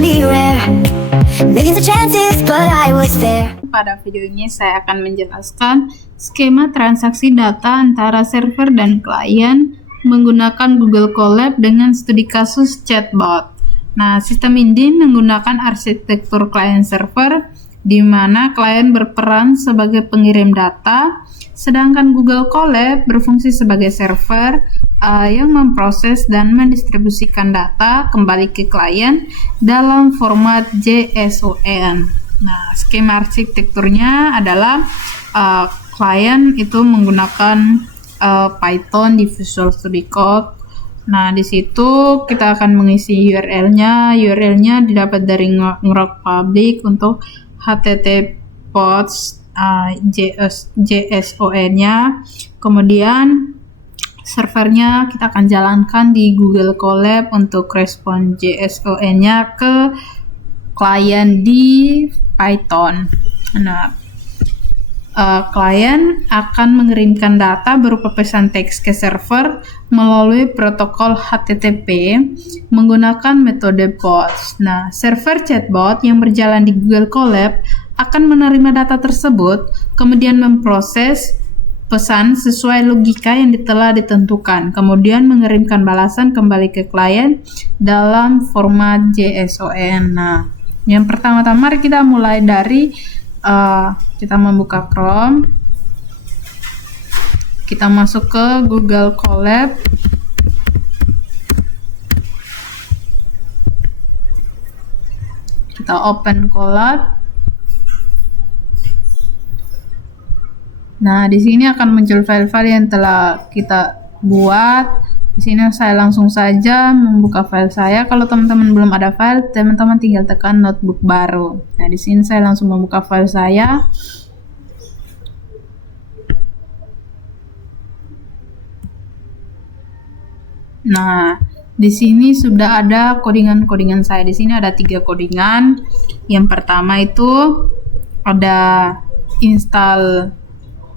anywhere. Millions of chances, but I was there. Pada video ini saya akan menjelaskan skema transaksi data antara server dan klien menggunakan Google Colab dengan studi kasus chatbot. Nah, sistem ini menggunakan arsitektur client server di mana klien berperan sebagai pengirim data, sedangkan Google Colab berfungsi sebagai server yang memproses dan mendistribusikan data kembali ke klien dalam format JSON. Nah, skema arsitekturnya adalah klien itu menggunakan Python di Visual Studio Code. Nah, di situ kita akan mengisi URL-nya. URL-nya didapat dari Ngrok Public untuk HTTP pods JSON-nya. Kemudian servernya kita akan jalankan di Google Colab untuk respon JSON-nya ke klien di Python. Nah, klien akan mengirimkan data berupa pesan teks ke server melalui protokol HTTP menggunakan metode pods. Nah, server chatbot yang berjalan di Google Colab akan menerima data tersebut, kemudian memproses pesan sesuai logika yang telah ditentukan, kemudian mengirimkan balasan kembali ke klien dalam format JSON. Nah, yang pertama-tama mari kita mulai dari kita membuka Chrome, kita masuk ke Google Colab, kita open Colab. Nah, di sini akan muncul file-file yang telah kita buat. Di sini saya langsung saja membuka file saya. Kalau teman-teman belum ada file, teman-teman tinggal tekan notebook baru. Nah, di sini saya langsung membuka file saya. Nah, di sini sudah ada codingan-codingan saya. Di sini ada 3 codingan. Yang pertama itu ada install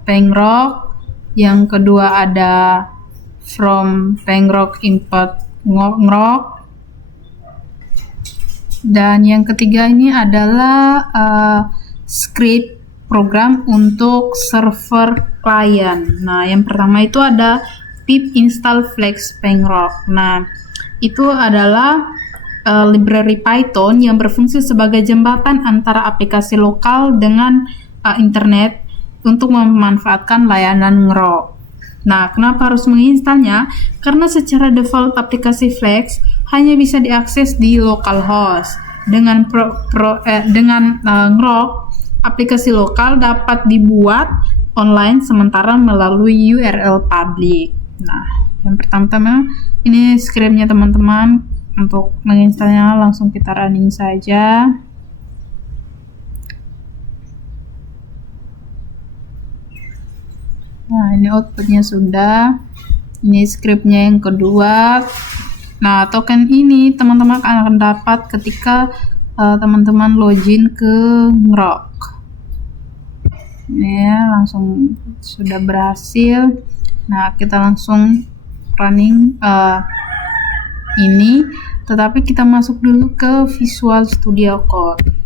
Pengrok, yang kedua ada from Pengrok import Ngrok, dan yang ketiga ini adalah script program untuk server klien. Nah, yang pertama itu ada pip install flex Pengrok. Nah, itu adalah library Python yang berfungsi sebagai jembatan antara aplikasi lokal dengan internet untuk memanfaatkan layanan Ngrok. Nah, kenapa harus menginstalnya? Karena secara default aplikasi Flex hanya bisa diakses di localhost. Dengan Ngrok, aplikasi lokal dapat dibuat online sementara melalui URL public. Nah, yang pertama-tama ini scriptnya teman-teman. Untuk menginstalnya langsung kita running saja. Nah, ini outputnya sudah. Ini scriptnya yang kedua. Nah, token ini teman-teman akan dapat ketika teman-teman login ke Ngrok. Ini ya, langsung sudah berhasil. Nah, kita langsung running ini. Tetapi kita masuk dulu ke Visual Studio Code.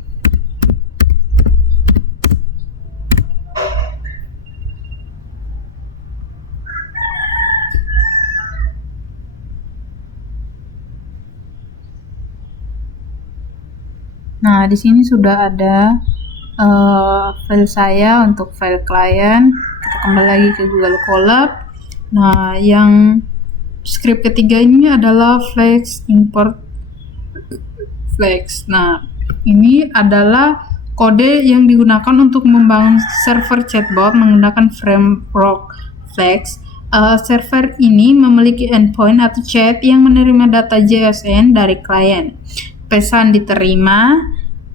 Nah, di sini sudah ada file saya untuk file klien. Kita kembali lagi ke Google Colab. Nah, yang script ketiga ini adalah flex import flex. Nah, ini adalah kode yang digunakan untuk membangun server chatbot menggunakan framework Flex. Server ini memiliki endpoint atau chat yang menerima data JSON dari klien. Pesan diterima,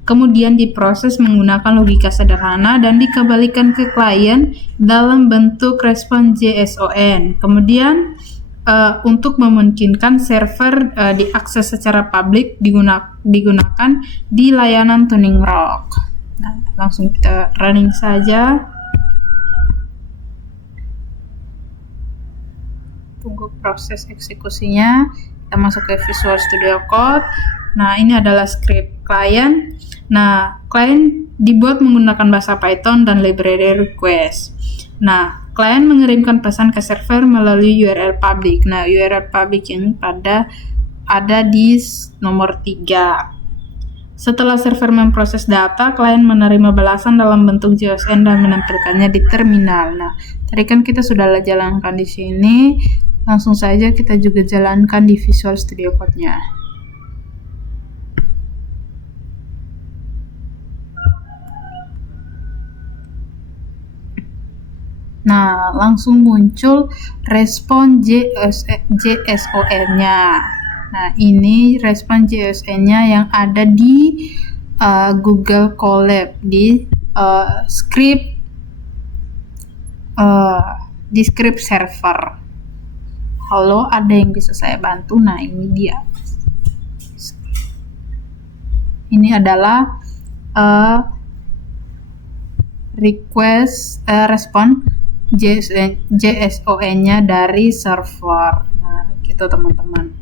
kemudian diproses menggunakan logika sederhana dan dikembalikan ke klien dalam bentuk respon JSON. Kemudian untuk memungkinkan server diakses secara publik digunakan di layanan Tuning Rock. Nah, langsung kita running saja. Tunggu proses eksekusinya. Kita masuk ke Visual Studio Code. Nah, ini adalah script klien. Nah, klien dibuat menggunakan bahasa Python dan library request. Nah, klien mengirimkan pesan ke server melalui URL public. Nah, URL public ini ada di nomor 3. Setelah server memproses data, klien menerima balasan dalam bentuk JSON dan menampilkannya di terminal. Nah, tadi kan kita sudah jalankan di sini, langsung saja kita juga jalankan di Visual Studio Code-nya. Nah, langsung muncul respon JSON-nya. Nah, ini respon JSON-nya yang ada di Google Colab di script server. Halo, ada yang bisa saya bantu? Nah, ini dia. Ini adalah respon JSON-nya dari server. Nah, gitu teman-teman.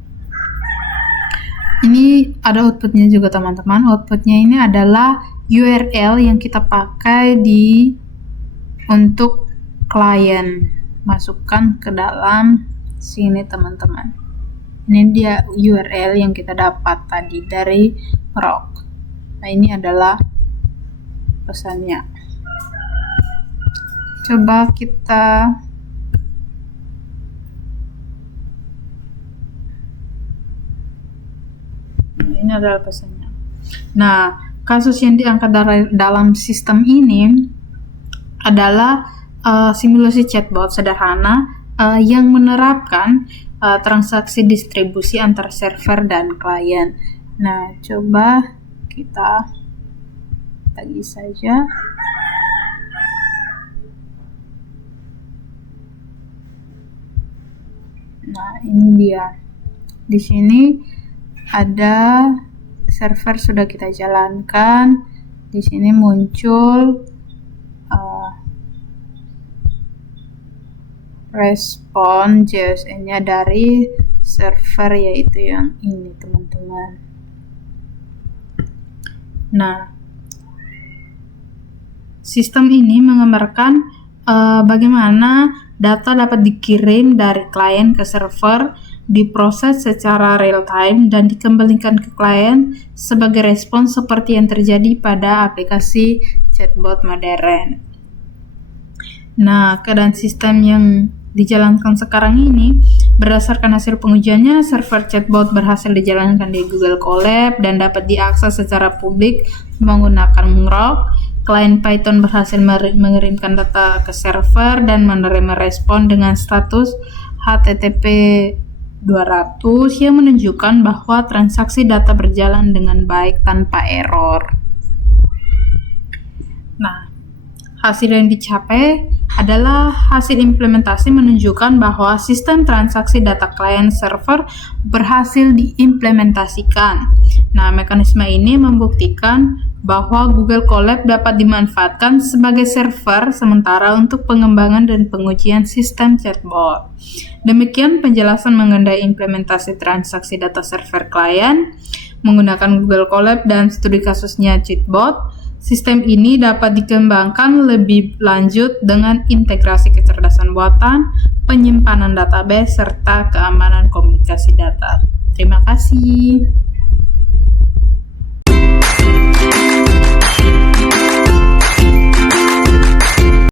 Ini ada outputnya juga teman-teman. Outputnya ini adalah URL yang kita pakai untuk klien. Masukkan ke dalam sini teman-teman. Ini dia URL yang kita dapat tadi dari Rock. Nah, ini adalah pesannya. Coba kita ini adalah pesannya. Nah, kasus yang diangkat dalam sistem ini adalah simulasi chatbot sederhana yang menerapkan transaksi distribusi antar server dan klien. Nah, coba kita tagih saja. Nah, ini dia. Di sini ada server sudah kita jalankan. Di sini muncul respon JSON-nya dari server, yaitu yang ini teman-teman. Nah, sistem ini menggambarkan bagaimana data dapat dikirim dari klien ke server, diproses secara real time, dan dikembalikan ke klien sebagai respon seperti yang terjadi pada aplikasi chatbot modern. Nah, keadaan sistem yang dijalankan sekarang ini, berdasarkan hasil pengujiannya, server chatbot berhasil dijalankan di Google Colab dan dapat diakses secara publik menggunakan Grok. Klien Python berhasil mengirimkan data ke server dan menerima respon dengan status HTTP 200 yang menunjukkan bahwa transaksi data berjalan dengan baik tanpa error. Nah, hasil yang dicapai adalah hasil implementasi menunjukkan bahwa sistem transaksi data klien server berhasil diimplementasikan. Nah, mekanisme ini membuktikan bahwa Google Colab dapat dimanfaatkan sebagai server sementara untuk pengembangan dan pengujian sistem chatbot. Demikian penjelasan mengenai implementasi transaksi data server klien menggunakan Google Colab dan studi kasusnya chatbot. Sistem ini dapat dikembangkan lebih lanjut dengan integrasi kecerdasan buatan, penyimpanan database, serta keamanan komunikasi data. Terima kasih.